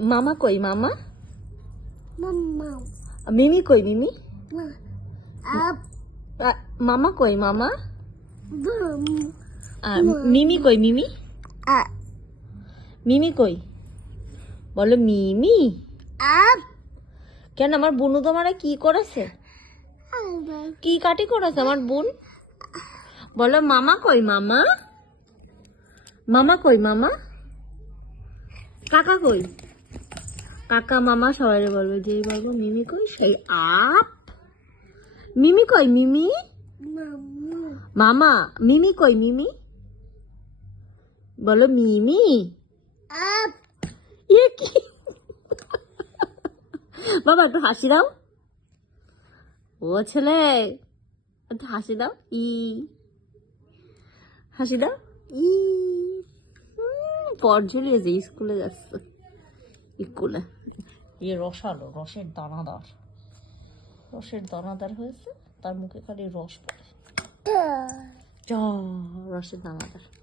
মামা কই মামা? Mama. মিমি কই মিমি? Up. মামা কই মামা? Boom. মিমি কই মিমি? Up. মিমি কই? বলো মিমি। Up. কেন আমার বুনু তোমারে কি করেছে? কি কাটি করেছে আমার বোন? বলো মামা কই মামা? মামা কই মামা? কাকা কই? কাকা মামা সবাই বলবে, যেই বলবো মিমি কই সেই আপ। মিমি কই মিমি? Mama. মামা মিমি কই মিমি? বলো মিমি। Up. এ কি বাবা একটু হাসি দাও। ও ছেলে একটু হাসি দাও। হাসি দাও। পর ঝুলিয়েছে, স্কুলে যাচ্ছে। স্কুলে রসালো, রসের দানাদার, রসের দানাদার হয়েছে, তার মুখে খালি রস পড়ে। রসের দানাদার।